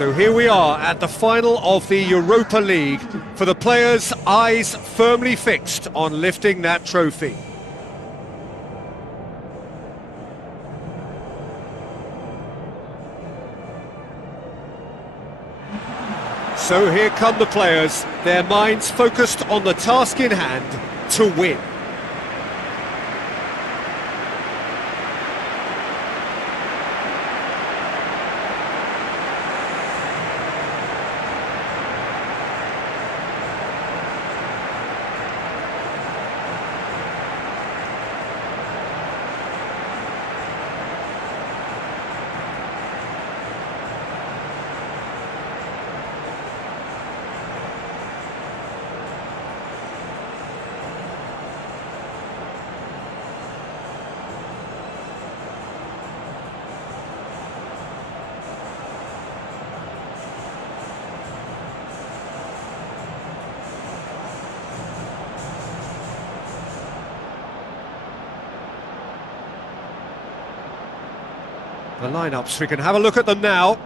So here we are at the final of the Europa League, for the players' eyes firmly fixed on lifting that trophy. So here come the players, their minds focused on the task in hand to win. The lineups, we can have a look at them now.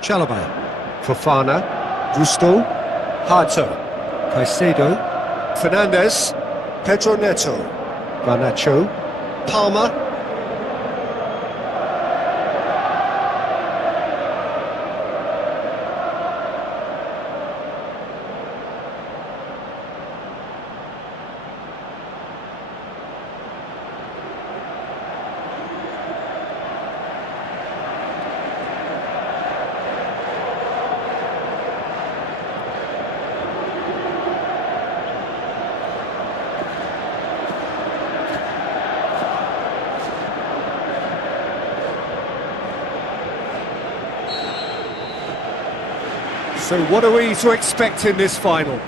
Chalobah, Fofana, Rusto, Hato, Caicedo, Fernandes, Pedro Neto, Garnacho, Palmer, So what are we to expect in this final?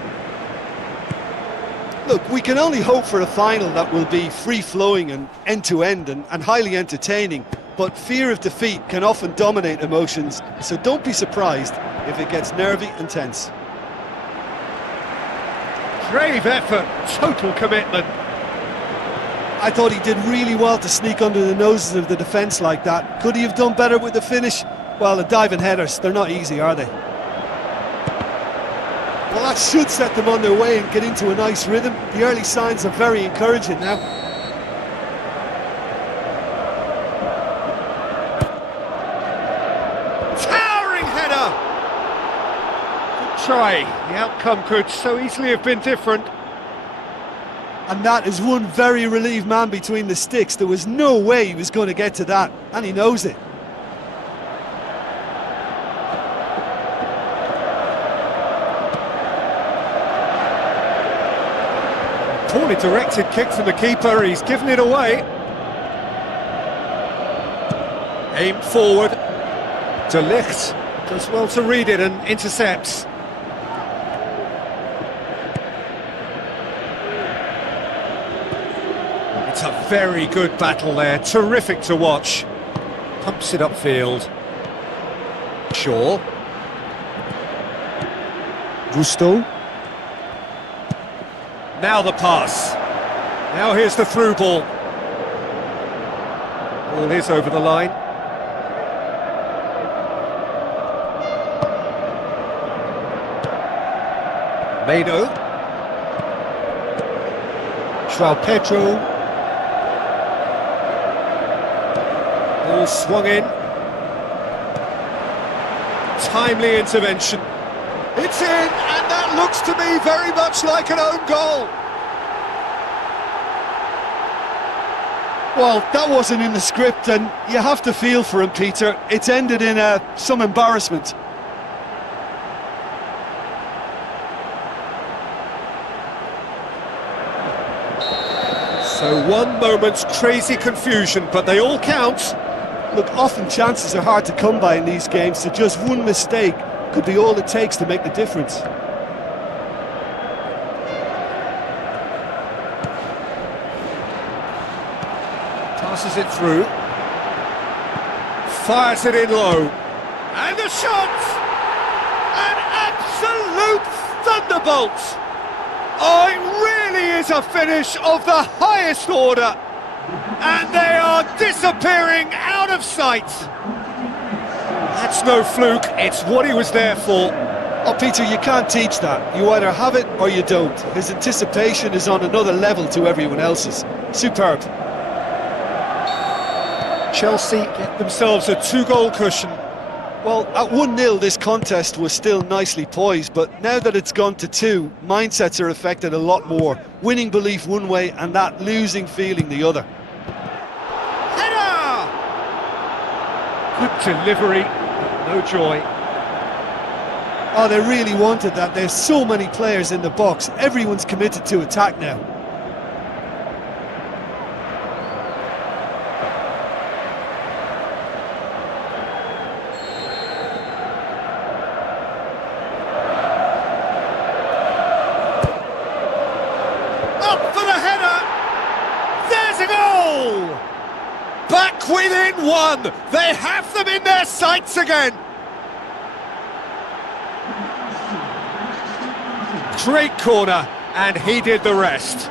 Look, we can only hope for a final that will be free-flowing and end-to-end and highly entertaining, but fear of defeat can often dominate emotions, so don't be surprised if it gets nervy and tense. Brave effort, total commitment. I thought he did really well to sneak under the noses of the defence like that. Could he have done better with the finish? Well, the diving headers, they're not easy, are they? Well, that should set them on their way and get into a nice rhythm. The early signs are very encouraging now. Towering header! Good try. The outcome could so easily have been different. And that is one very relieved man between the sticks. There was no way he was going to get to that, and he knows it. Poorly directed kick from the keeper, he's given it away. Aimed forward. De Ligt, Does well to read it and intercepts. It's a very good battle there, terrific to watch. Pumps it upfield. Shaw. Gusto. Now the pass. Now here's the through ball. Ball is over the line. Mado. João Pedro. Ball swung in. Timely intervention. It's in, and that looks to me very much like an own goal. Well, that wasn't in the script, and you have to feel for him, Peter. It's ended in some embarrassment. So one moment's crazy confusion, but they all count. Look, often chances are hard to come by in these games, so just one mistake could be all it takes to make the difference. Passes it through. Fires it in low. And the shot! An absolute thunderbolt! Oh, it really is a finish of the highest order. And they are disappearing out of sight. That's no fluke, it's what he was there for. Oh, Peter, you can't teach that. You either have it or you don't. His anticipation is on another level to everyone else's. Superb. Chelsea get themselves a 2-goal cushion. Well, at 1-0 this contest was still nicely poised, but now that it's gone to 2, mindsets are affected a lot more. Winning belief one way and that losing feeling the other. Header! Good delivery, no joy. Oh, they really wanted that. There's so many players in the box. Everyone's committed to attack now. Back within one! They have them in their sights again! Great corner, and he did the rest.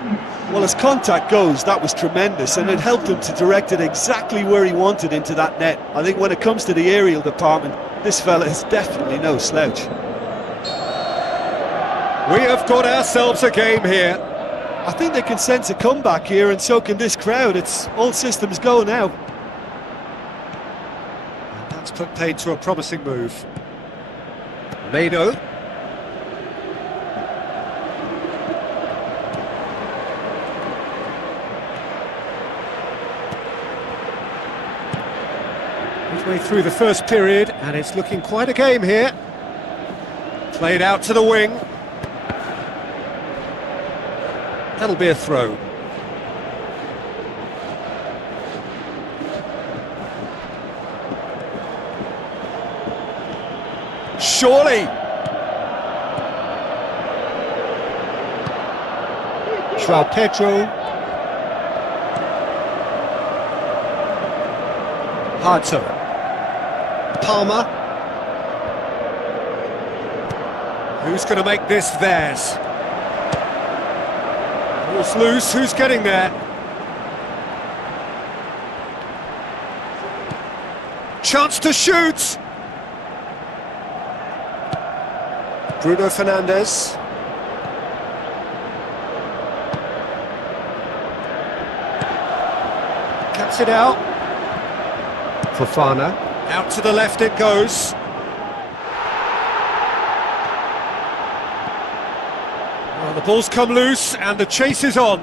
Well, as contact goes, that was tremendous, and it helped him to direct it exactly where he wanted into that net. I think when it comes to the aerial department, this fella is definitely no slouch. We have got ourselves a game here. I think they can sense a comeback here, and so can this crowd. It's all systems go now. And that's put paid to a promising move. Mado. Midway through the first period, and it's looking quite a game here. Played out to the wing. That'll be a throw. Surely! João Pedro. Harto. Palmer. Who's going to make this theirs? Ball's loose, who's getting there? Chance to shoot! Bruno Fernandes. Cuts it out. Fofana. Out to the left it goes. Well, the ball's come loose and the chase is on.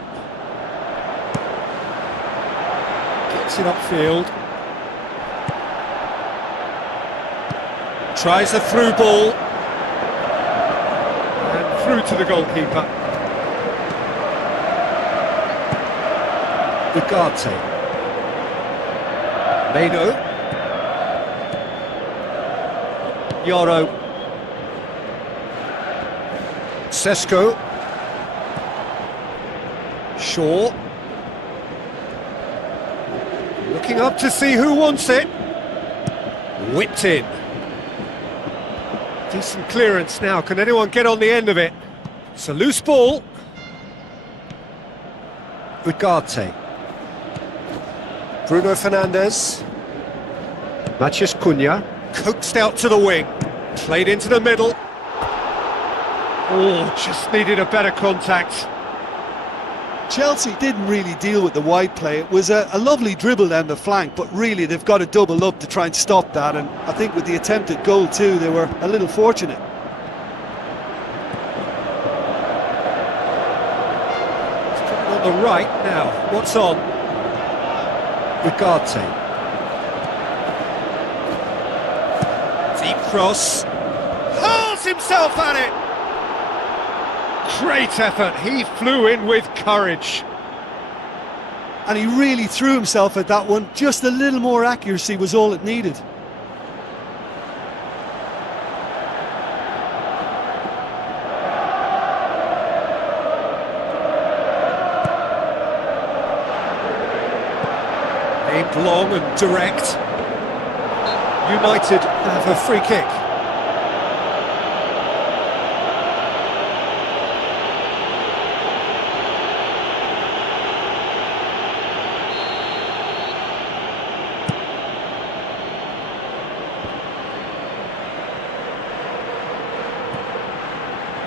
Gets it upfield. Tries a through ball. And through to the goalkeeper. Ugarte. Mado. Yoro. Sesko. Shaw. Looking up to see who wants it. Whipped in. Decent clearance now. Can anyone get on the end of it? It's a loose ball. Ugarte. Bruno Fernandes. Matheus Cunha. Coaxed out to the wing. Played into the middle. Oh, just needed a better contact. Chelsea didn't really deal with the wide play. It was a lovely dribble down the flank, but really they've got to double up to try and stop that, and I think with the attempted goal too, they were a little fortunate. It's coming on the right now. What's on? Ugarte. Deep cross. Hurls himself at it! Great effort, he flew in with courage. And he really threw himself at that one. Just a little more accuracy was all it needed. Aimed long and direct. United have a free kick.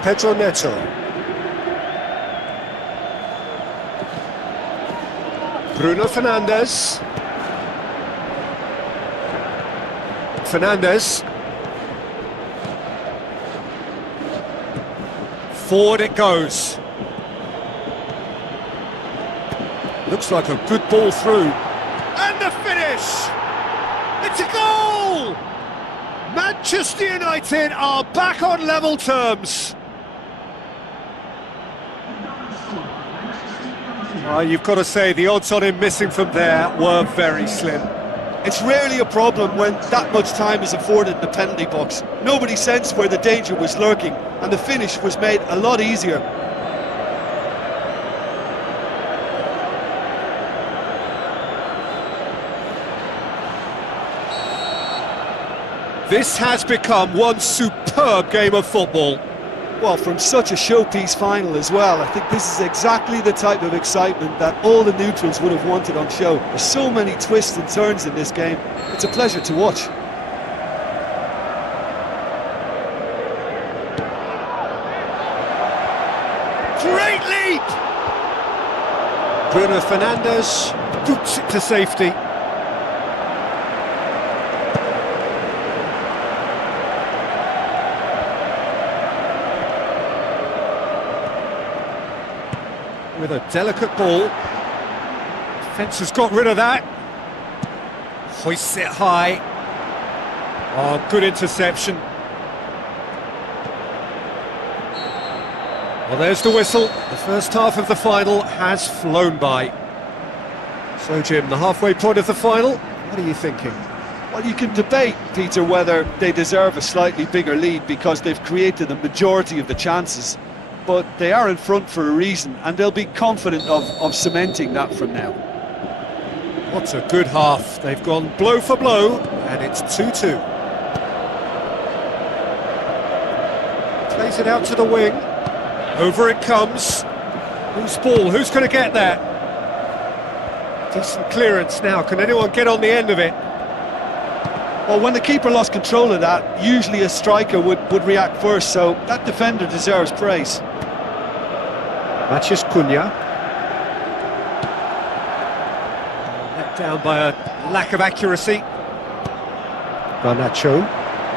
Pedro Neto. Bruno Fernandes. Fernandes. Forward it goes. Looks like a good ball through. And the finish! It's a goal! Manchester United are back on level terms. You've got to say, the odds on him missing from there were very slim. It's rarely a problem when that much time is afforded in the penalty box. Nobody sensed where the danger was lurking, and the finish was made a lot easier. This has become one superb game of football. Well, from such a showpiece final as well, I think this is exactly the type of excitement that all the neutrals would have wanted on show. There's so many twists and turns in this game. It's a pleasure to watch. Great leap! Bruno Fernandes boots it to safety. With a delicate ball. Defence has got rid of that. Hoists it high. Oh, good interception. Well, there's the whistle. The first half of the final has flown by. So, Jim, the halfway point of the final, what are you thinking? Well, you can debate, Peter, whether they deserve a slightly bigger lead because they've created the majority of the chances. But they are in front for a reason, and they'll be confident of cementing that from now. What a good half. They've gone blow for blow, and it's 2-2. Plays it out to the wing. Over it comes. Whose ball? Who's going to get that? Decent clearance now. Can anyone get on the end of it? Well, when the keeper lost control of that, usually a striker would react first, so that defender deserves praise. Matheus Cunha. Let down by a lack of accuracy. Garnacho.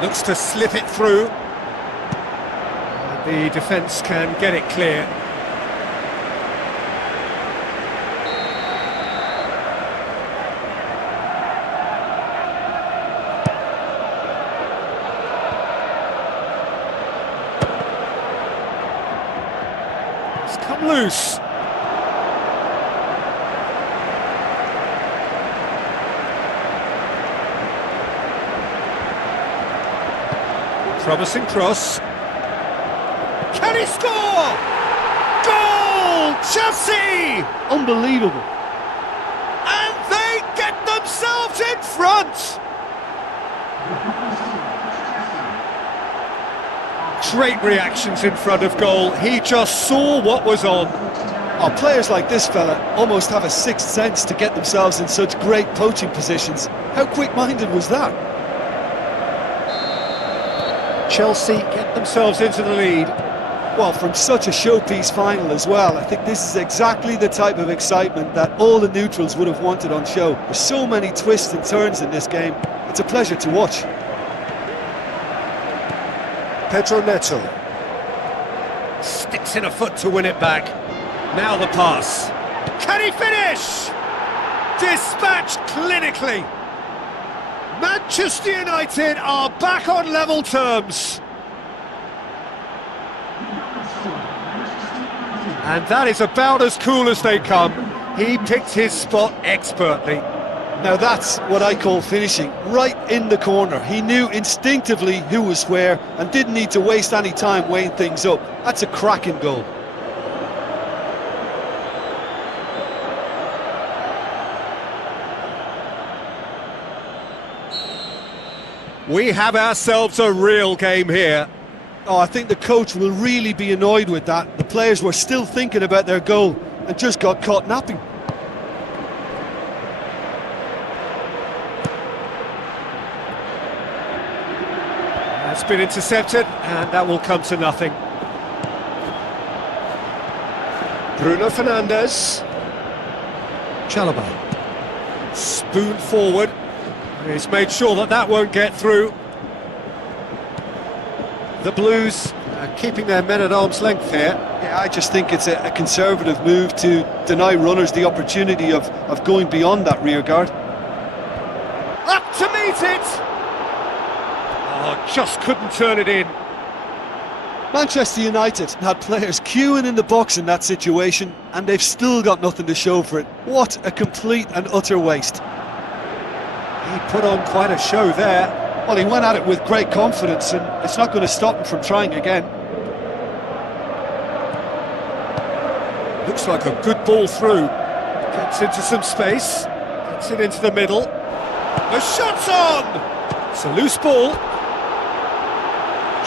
Looks to slip it through. The defence can get it clear. It's come loose. Promising cross. Can he score? Goal! Chelsea! Unbelievable. And they get themselves in front! Great reactions in front of goal. He just saw what was on. Oh, players like this fella almost have a sixth sense to get themselves in such great poaching positions. How quick-minded was that? Chelsea get themselves into the lead. Well, from such a showpiece final as well, I think this is exactly the type of excitement that all the neutrals would have wanted on show. There's so many twists and turns in this game. It's a pleasure to watch. Pedro Neto sticks in a foot to win it back. Now the pass. Can he finish? Dispatched clinically. Manchester United are back on level terms. And that is about as cool as they come. He picked his spot expertly. Now that's what I call finishing, right in the corner. He knew instinctively who was where and didn't need to waste any time weighing things up. That's a cracking goal. We have ourselves a real game here. Oh, I think the coach will really be annoyed with that. The players were still thinking about their goal and just got caught napping. That's been intercepted, and that will come to nothing. Bruno Fernandes. Chalobah. Spoon forward. He's made sure that that won't get through. The Blues are keeping their men at arm's length here. Yeah, I just think it's a conservative move to deny runners the opportunity of going beyond that rear guard. Up to meet it! Oh, just couldn't turn it in. Manchester United had players queuing in the box in that situation, and they've still got nothing to show for it. What a complete and utter waste. He put on quite a show there. Well, he went at it with great confidence, and it's not going to stop him from trying again. Looks like a good ball through. Gets into some space. Gets it into the middle. The shot's on! It's a loose ball.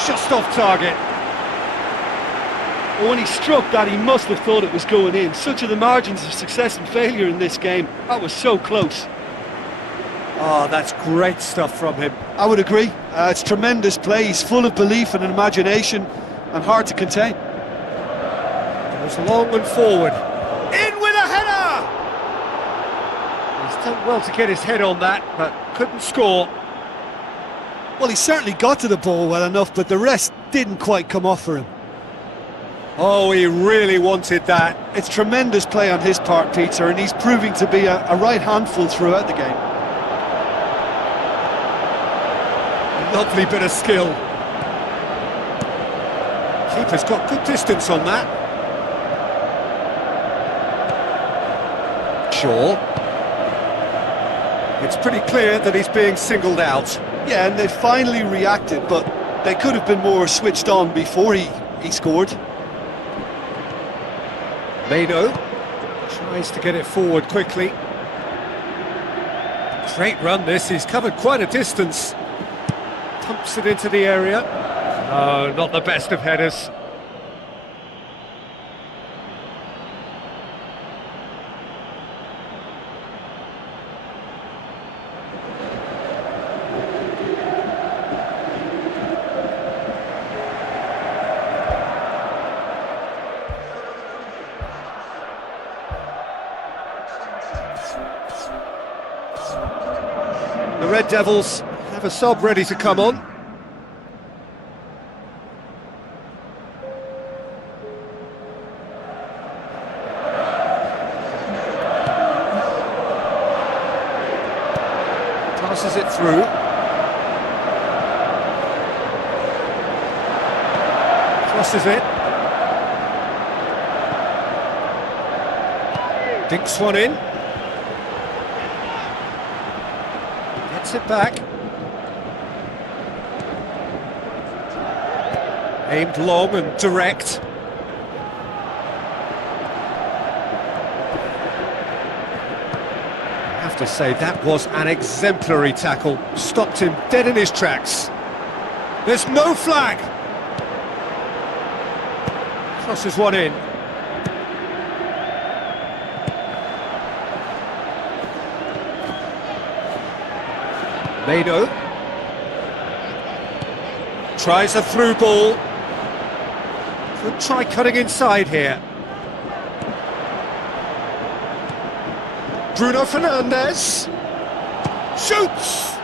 Just off target. Well, when he struck that, he must have thought it was going in. Such are the margins of success and failure in this game. That was so close. Oh, that's great stuff from him. I would agree. It's tremendous play. He's full of belief and imagination and hard to contain. Goes long and forward. In with a header! He's done well to get his head on that, but couldn't score. Well, he certainly got to the ball well enough, but the rest didn't quite come off for him. Oh, he really wanted that. It's tremendous play on his part, Peter, and he's proving to be a right handful throughout the game. Lovely bit of skill. Keeper's got good distance on that. Shaw. It's pretty clear that he's being singled out. Yeah, and they finally reacted, but they could have been more switched on before he scored. Meno tries to get it forward quickly. Great run this, he's covered quite a distance. Pumps it into the area. Oh, not the best of headers. The Red Devils have a sub ready to come on. Passes it through. Crosses it. Dinks one in. Gets it back. Aimed long and direct. I have to say, that was an exemplary tackle. Stopped him dead in his tracks. There's no flag. Crosses one in. Mado. Tries a through ball. Could try cutting inside here. Bruno Fernandes. Shoots!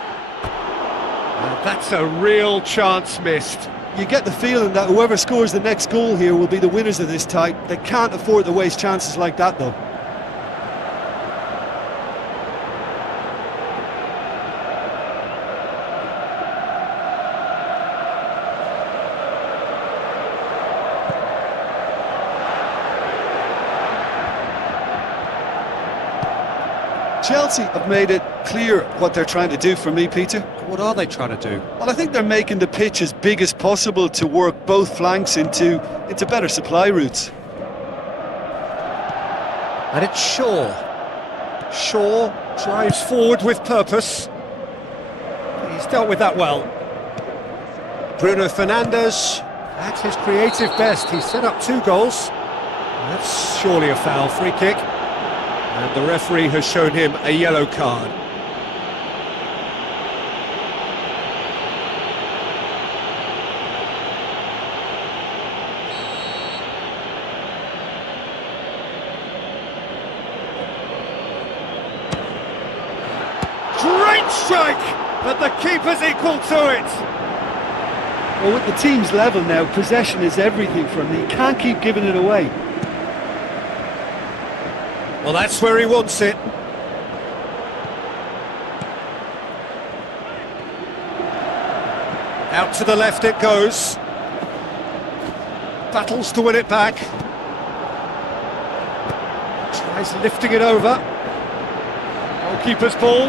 That's a real chance missed. You get the feeling that whoever scores the next goal here will be the winners of this tie. They can't afford to waste chances like that, though. Chelsea have made it clear what they're trying to do for me, Peter. What are they trying to do? Well, I think they're making the pitch as big as possible to work both flanks into better supply routes. And it's Shaw. Shaw drives forward with purpose. He's dealt with that well. Bruno Fernandes, at his creative best. He's set up 2 goals. That's surely a foul, free kick. And the referee has shown him a yellow card. Great strike! But the keeper's equal to it! Well, with the team's level now, possession is everything for him. He can't keep giving it away. Well, that's where he wants it. Out to the left it goes. Battles to win it back. Tries lifting it over. Goalkeeper's ball.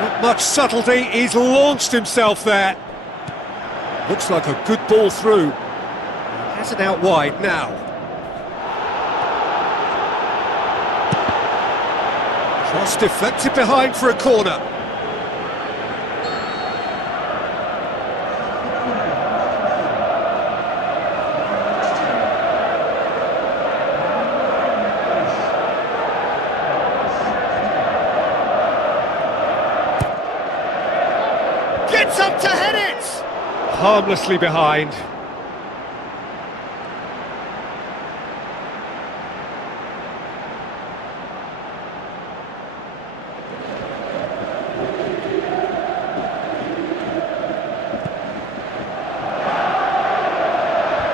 Not much subtlety, he's launched himself there. Looks like a good ball through. Has it out wide now. Cross deflected behind for a corner. Gets up to head it! Harmlessly behind.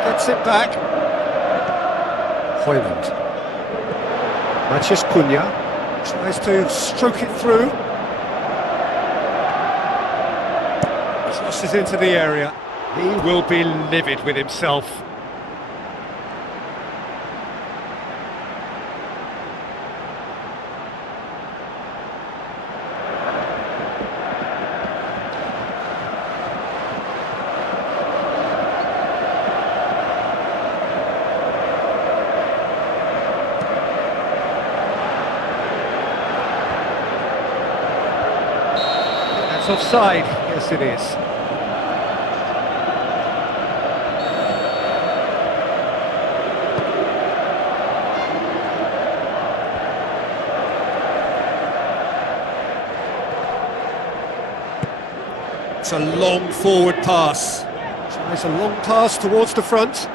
Gets it back. Hoyland. Matches Cunha. Tries to stroke it through. Crosses into the area. He will be livid with himself. That's offside. Yes, it is. It's a long forward pass. Tries a long pass towards the front.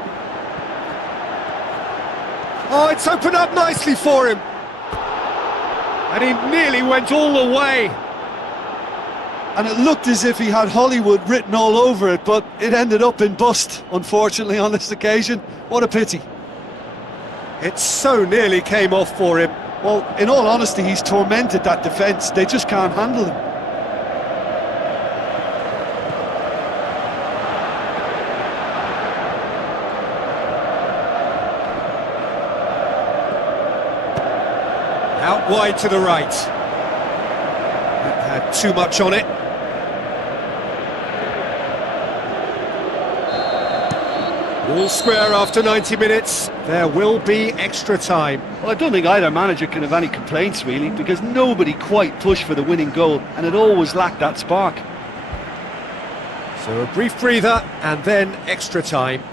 Oh, it's opened up nicely for him. And he nearly went all the way. And it looked as if he had Hollywood written all over it, but it ended up in bust, unfortunately, on this occasion. What a pity. It so nearly came off for him. Well, in all honesty, he's tormented that defence. They just can't handle him. Out wide to the right. That Had too much on it. All square after 90 minutes. There will be extra time. Well, I don't think either manager can have any complaints, really, because nobody quite pushed for the winning goal, and it always lacked that spark. So a brief breather, and then extra time.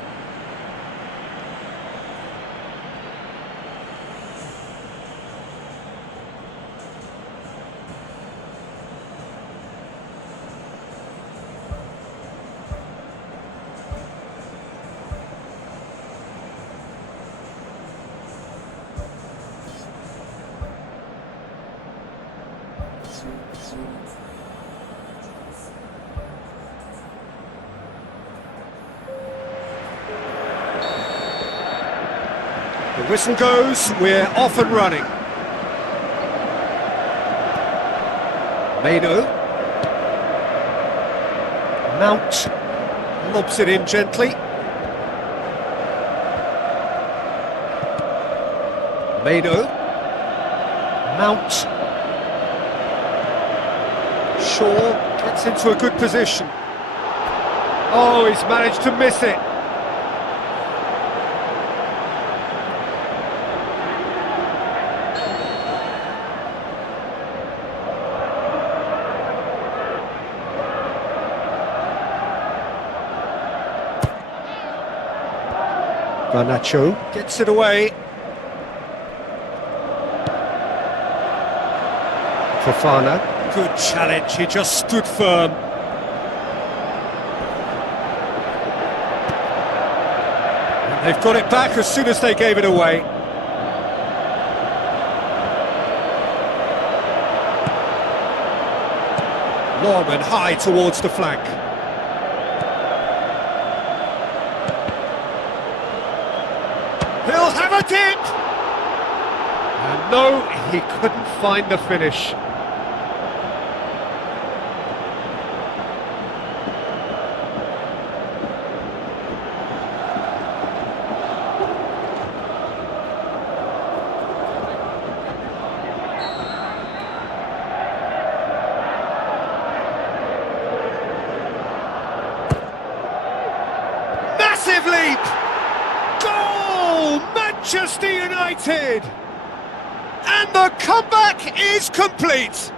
The whistle goes, we're off and running. Mano. Mount lobs it in gently. Mano. Mount. Shaw gets into a good position. Oh, he's managed to miss it. Garnacho gets it away. Fofana, good challenge, he just stood firm. And they've got it back as soon as they gave it away. Long and high towards the flank. He'll have a dip! And no, he couldn't find the finish. Massive leap! Goal! Manchester United! And the comeback is complete!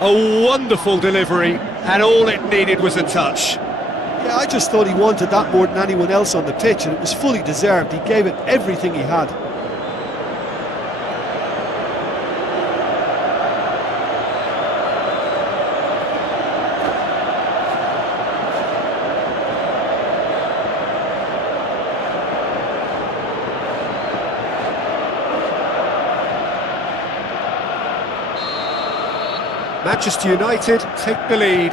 A wonderful delivery, and all it needed was a touch. Yeah, I just thought he wanted that more than anyone else on the pitch, and it was fully deserved. He gave it everything he had. Manchester United take the lead.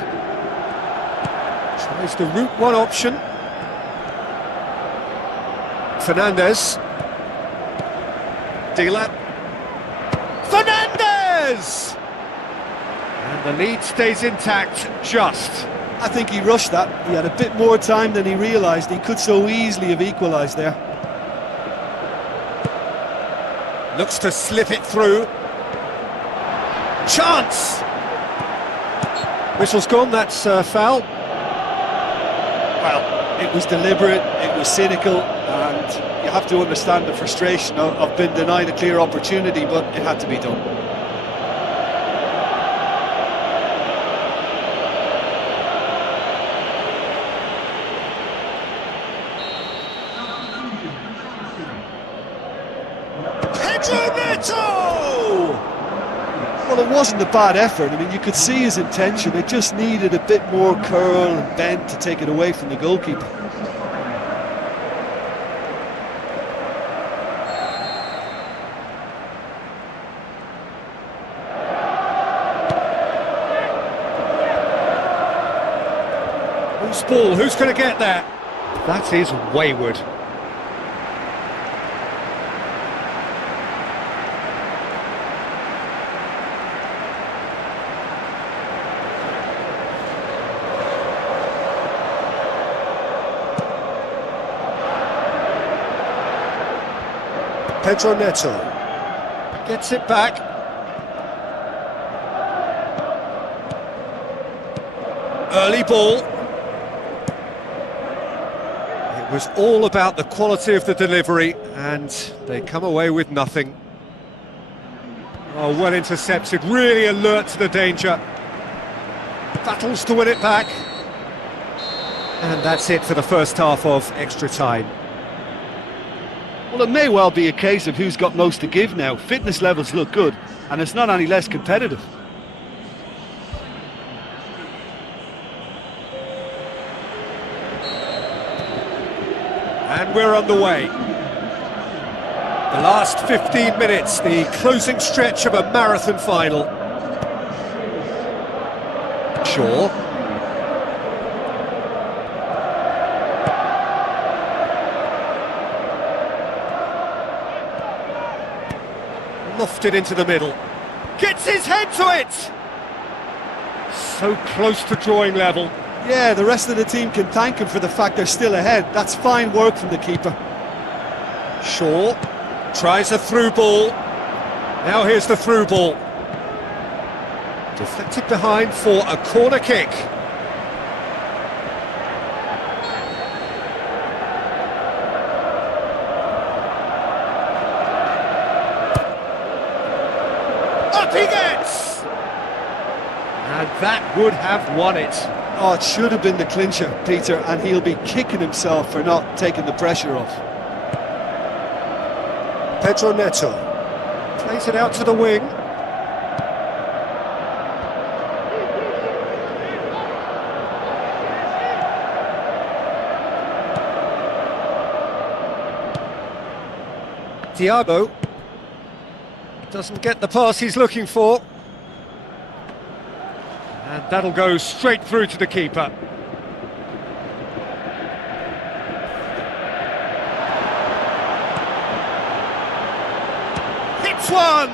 Tries the route one option. Fernandes. Dila. Fernandes! And the lead stays intact, just. I think he rushed that. He had a bit more time than he realised. He could so easily have equalised there. Looks to slip it through. Chance! Whistle's gone, that's foul. Well, it was deliberate, it was cynical, and you have to understand the frustration of being denied a clear opportunity, but it had to be done. Well, it wasn't a bad effort. I mean, you could see his intention. It just needed a bit more curl and bend to take it away from the goalkeeper. Loose ball, who's going to get there? That is wayward. Pedro Neto. Gets it back. Early ball. It was all about the quality of the delivery, and they come away with nothing. Oh, well intercepted, really alert to the danger. Battles to win it back. And that's it for the first half of extra time. Well, it may well be a case of who's got most to give now. Fitness levels look good, and it's not any less competitive. And we're on the way. The last 15 minutes, the closing stretch of a marathon final. Shaw. Lofted into the middle. Gets his head to it! So close to drawing level. Yeah, the rest of the team can thank him for the fact they're still ahead. That's fine work from the keeper. Shaw tries a through ball. Now here's the through ball. Deflected behind for a corner kick. Up he gets! And that would have won it. Oh, it should have been the clincher, Peter, and he'll be kicking himself for not taking the pressure off. Pedro Neto plays it out to the wing. Thiago doesn't get the pass he's looking for. And that'll go straight through to the keeper. Hits one!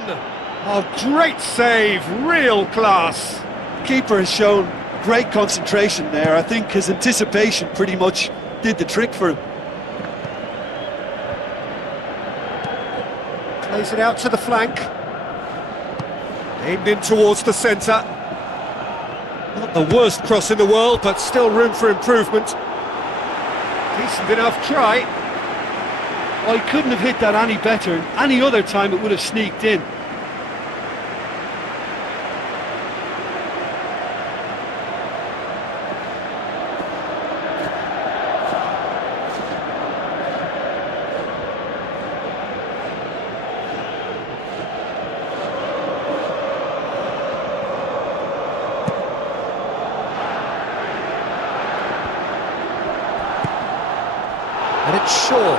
Oh, great save, real class. Keeper has shown great concentration there. I think his anticipation pretty much did the trick for him. Plays it out to the flank. Aimed in towards the centre. Not the worst cross in the world, but still room for improvement. Decent enough try. Well, he couldn't have hit that any better. Any other time it would have sneaked in. And it's Shaw.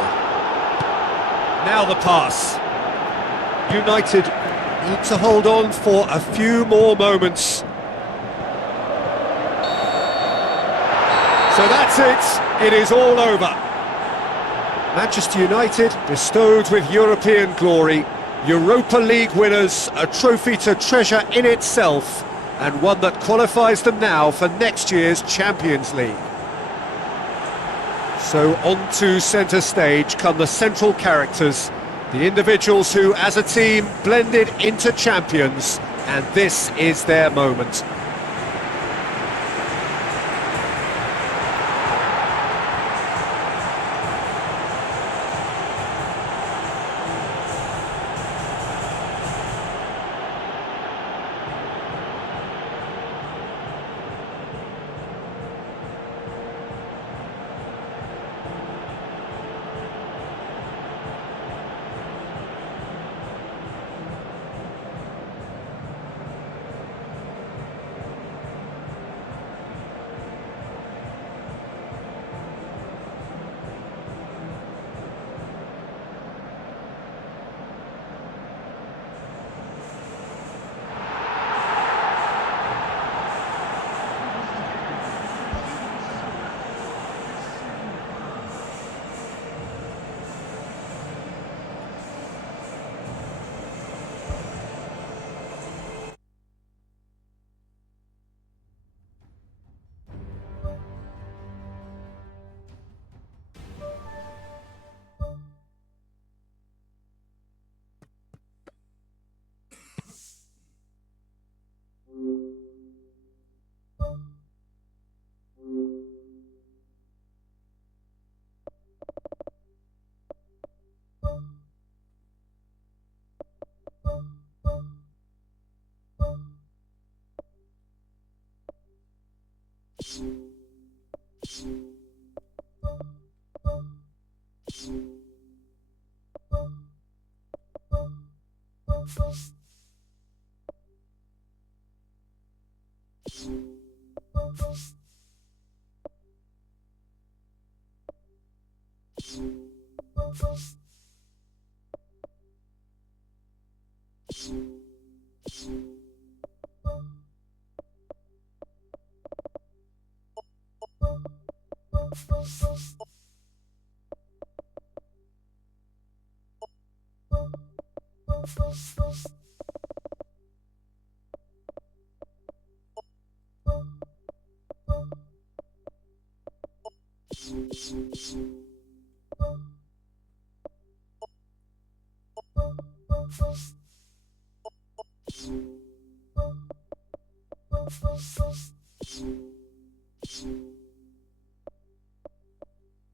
Now the pass. United need to hold on for a few more moments. So that's it. It is all over. Manchester United bestowed with European glory. Europa League winners, a trophy to treasure in itself, and one that qualifies them now for next year's Champions League. So on to centre stage come the central characters, the individuals who, as a team, blended into champions, and this is their moment.